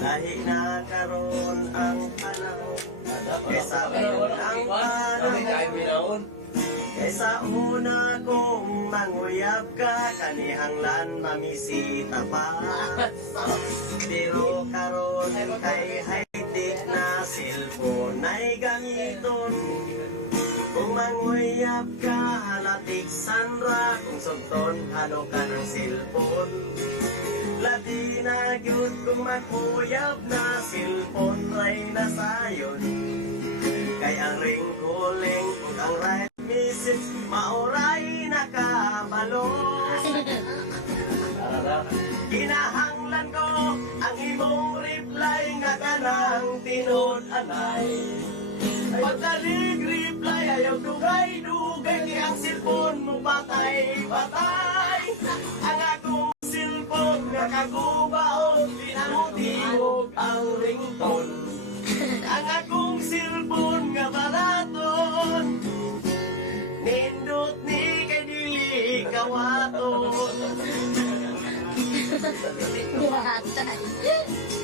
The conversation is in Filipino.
Lahi na karon ang panahon, kaysa unang panahon. Kaysa una kong manguyab ka, kanihanglan mamisita pa. Pero karon kay high-tech na cellphone ay gamiton. Kung manguyab ka, halatik sanra. Kung sugton, halo ka ng cellphone. Lati na gyud kung maguyab na cellphone ray na sayon. Kay ang ring calling kung ang right message mauray nakabalo. Kinahanglan ko ang imong reply nga kanang tinud-anay. Pagdalig reply ayaw dugay-dugay di ang cellphone mo patay-patay. Ang akong cellphone nga kagubaon pinamutiwog ang ringtone. Ang akong cellphone nga baraton nindot ni kay dili kawaton. Yata.